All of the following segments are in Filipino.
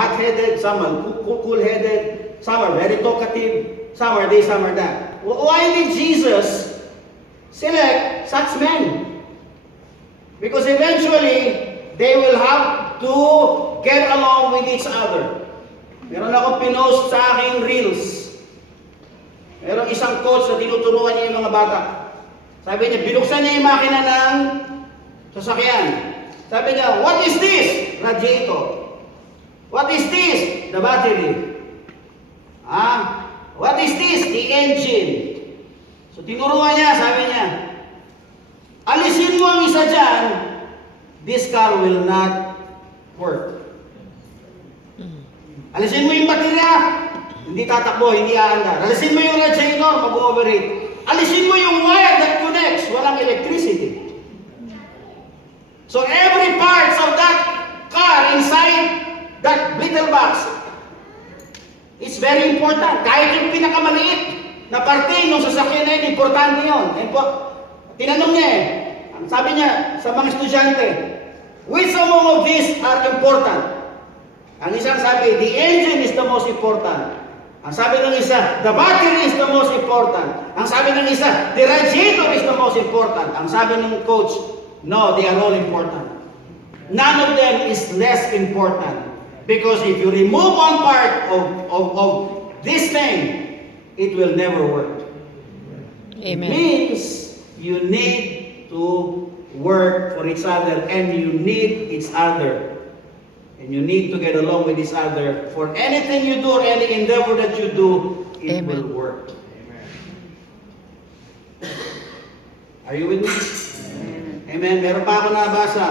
hot-headed, some are cool-headed, some are very talkative, some are this, some are that. Why did Jesus select such men? Because eventually, they will have to get along with each other. Meron akong pinost sa aking reels. Meron isang coach na tinuturuan niya yung mga bata. Sabi niya, binuksan niya yung makina ng sasakyan. Sabi niya, what is this? Radiator. What is this? The battery. What is this? The engine. So tinuruan niya, sabi niya, alisin mo ang isa dyan, this car will not work. Alisin mo yung baterya, hindi tatakbo, hindi aandar. Alisin mo yung radiator, mag-overheat. Alisin mo yung wire that connects, walang electricity. So every parts of that car inside that little box, it's very important. Kahit yung pinakamaliit na parte ng sasakyan na yun, importante yun. Tinanong niya sabi niya sa mga estudyante, which among of these are important? Ang isang sabi, the engine is the most important. Ang sabi ng isa, the battery is the most important. Ang sabi ng isa, the radiator is the most important. Ang sabi ng coach, no, they are all important. None of them is less important. Because if you remove one part of this thing, it will never work. Amen. It means you need to work for each other and you need each other. And you need to get along with each other. For anything you do or any endeavor that you do, it Amen. will work. Are you with me? Amen. Meron pa ako nabasa.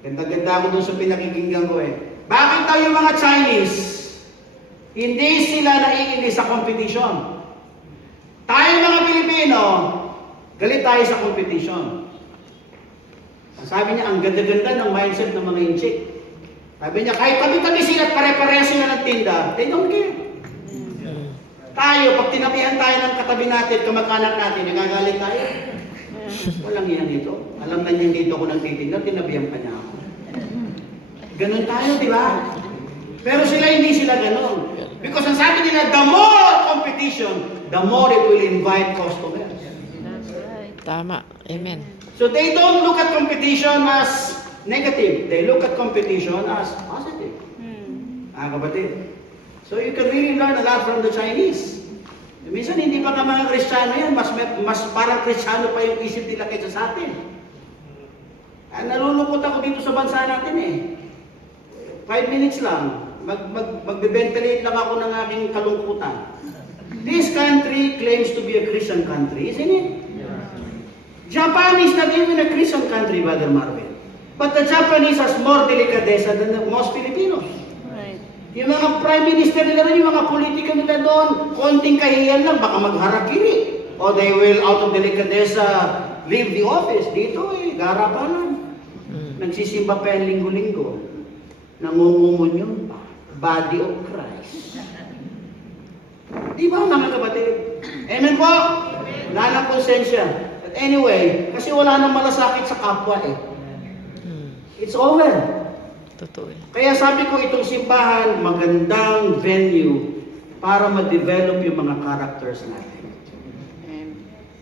Ganda-ganda ako dun sa pinakikinggan ko Bakit daw yung mga Chinese, hindi sila naiinis sa competition? Tayo mga Pilipino, galit tayo sa competition. Sabi niya, ang ganda-ganda ng mindset ng mga inchik. Sabi niya, kahit tabi-tabi sila at pare-pareha sila ng tinda, they don't care. Tayo, pag tinabihan tayo ng katabi natin, kamag-anak natin, nagagalit tayo. Walang yan dito. Alam na niya dito ako nagtitinda, tinabihan pa niya ako. Ganun tayo, di ba? Pero hindi sila ganun. Because ang sabi nila, the more competition, the more it will invite customers. Tama. Amen. So they don't look at competition as negative. They look at competition as positive. Kapatid. So you can really learn a lot from the Chinese. Minsan hindi pa nga mga Kristiyano yan. Mas parang Kristiyano pa yung isip nila kaysa sa atin. Nalulungkot ako dito sa bansa natin 5 minutes lang. Magbe-ventilate lang ako ng aking kalungkutan. This country claims to be a Christian country, isn't it? Japan is not even a Christian country, Brother Marvin. But the Japanese has more delicadeza than most Filipinos. Right. Yung mga prime minister nila rin, yung mga politika nila doon, konting kahiyan lang, baka magharakiri. O they will, out of delicadeza, leave the office. Dito garapalan. Nagsisimba pa yan linggo-linggo. Nangungumunyon pa. Body of Christ. Di ba mga kapatid? Amen po? Wala nang konsensya. Anyway, kasi wala nang malasakit sa kapwa It's over. Totoo. Kaya sabi ko itong simbahan, magandang venue para ma-develop yung mga characters natin.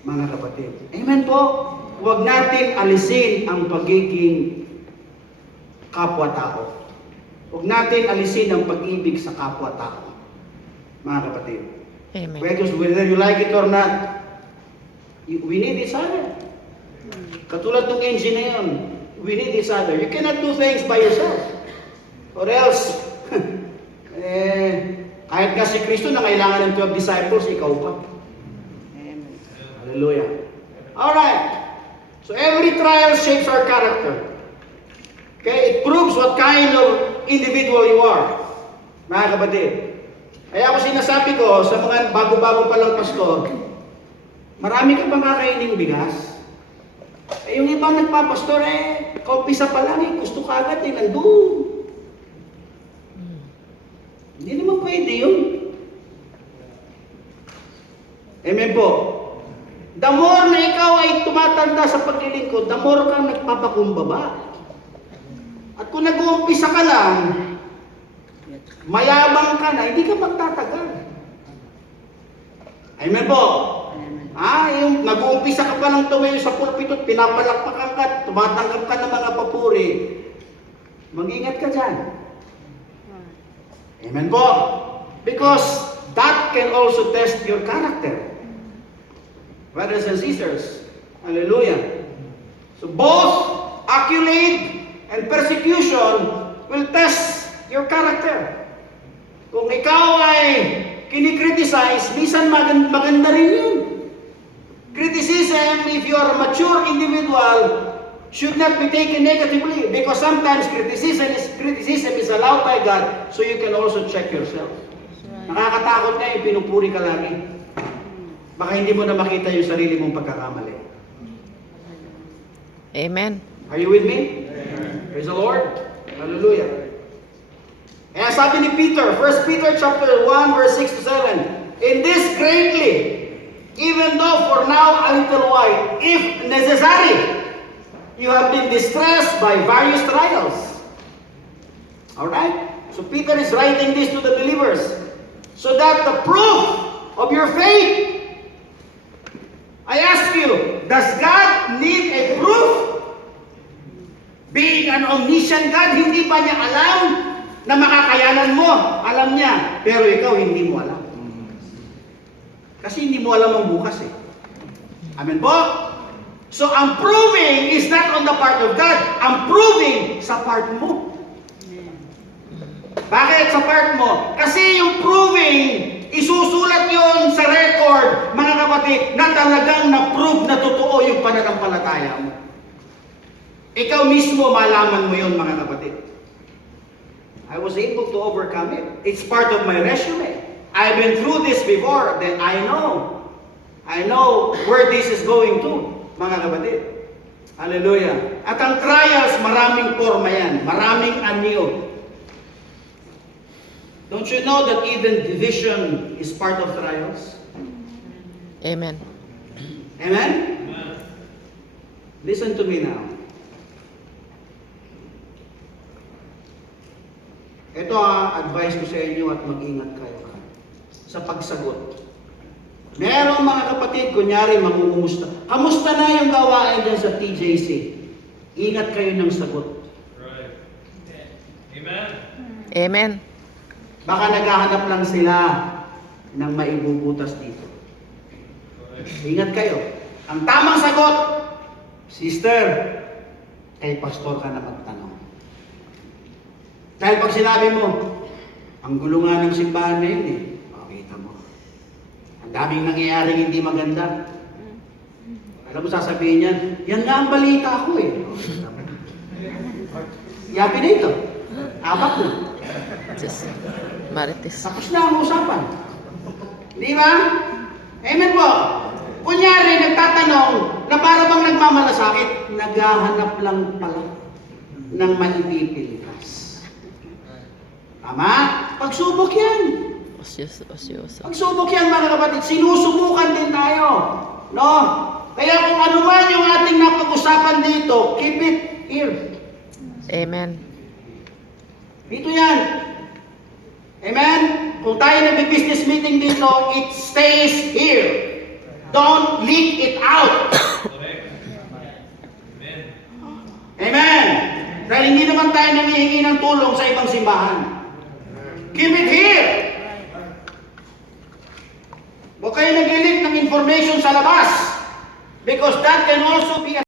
Mga kapatid. Amen po? Huwag natin alisin ang pagiging kapwa-tao. Huwag natin alisin ang pag-ibig sa kapwa-tao. Mga kapatid. Amen. Whether you like it or not, we need each other. Katulad ng engine na yun, we need each other. You cannot do things by yourself. Or else, kahit nga si Kristo na kailangan ng 12 disciples, ikaw pa. Amen. Hallelujah. Alright. So every trial shapes our character. Okay? It proves what kind of individual you are. Mga kapatid. Kaya ako sinasabi ko sa mga bago-bago pa lang pastor, marami ka pang kakaining bigas. Yung iba nagpapastor kaumpisa pa lang gusto ka agad nandun. Hindi naman pwede yun. Amen po. The more na ikaw ay tumatanda sa paglilingkod, the more kang nagpapakumbaba. At kung nag-uumpisa ka lang, mayabang ka na, hindi ka magtatagal. Amen po. Yung nag-uumpisa ka pa lang tumayo sa pulpito at pinapalakpakan ka, tumatanggap ka ng mga papuri, mag-ingat ka dyan. Amen po. Because that can also test your character. Brothers and sisters, hallelujah. So both accolade and persecution will test your character. Kung ikaw ay kinikriticize, minsan maganda rin yun. Criticism, if you are a mature individual, should not be taken negatively because sometimes criticism is allowed by God, so you can also check yourself. Nakakatakot na yung pinupuri ka lagi. Baka hindi mo na makita yung sarili mong pagkakamali. Amen. Are you with me? Praise the Lord. Hallelujah. Kaya sabi ni Peter, 1 Peter chapter 1 verse 6 to 7, in this greatly, even though for now a little while, if necessary, you have been distressed by various trials. Alright? So Peter is writing this to the believers, so that the proof of your faith, I ask you, does God need a proof? Being an omniscient God, hindi ba niya alam na makakayanan mo? Alam niya, pero ikaw hindi mo alam. Kasi hindi mo alam ang bukas eh. Amen po? So ang proving is not on the part of God. Ang proving sa part mo. Bakit sa part mo? Kasi yung proving, isusulat yon sa record, mga kapatid, na talagang na-prove na totoo yung pananampalataya mo. Ikaw mismo malaman mo yon, mga kapatid. I was able to overcome it. It's part of my resume. I've been through this before, then I know where this is going to, mga kapatid. Hallelujah. At ang trials, maraming forma yan. Maraming anyo. Don't you know that even division is part of trials? Amen. Amen? Listen to me now. Ito advice ko sa inyo at mag-ingat kayo sa pagsagot. Merong mga kapatid, kunyari, mamumusta. Kamusta na yung gawain dyan sa TJC? Ingat kayo ng sagot. Right. Amen. Amen. Baka naghahanap lang sila ng maibubutas dito. Ingat kayo. Ang tamang sagot, sister, kay pastor ka na magtanong. Dahil pag sinabi mo, ang gulo nga ng simbahan na yun eh. Makita mo. Ang daming nangyayaring hindi maganda. Alam mo, sasabihin yan, yan nga ang balita ko eh. Yapi na ito. Apat na. Just Marites. Tapos na ang usapan. Di ba? Amen po. Kunyari, nagtatanong na para bang nagmamalasakit, naghahanap lang pala ng maipipilikas. Tama? Pagsubok yan. Osyoso. Pagsubok yan, mga kapatid. Sinusubukan din tayo. No? Kaya kung ano man yung ating napag-usapan dito, keep it here. Amen. Dito yan. Amen? Kung tayo nag-business meeting dito, it stays here. Don't leak it out. Correct. Amen. Amen? Dahil hindi naman tayo nangihingi ng tulong sa ibang simbahan. Keep it here. Huwag kayo nag-leak ng information sa labas. Because that can also be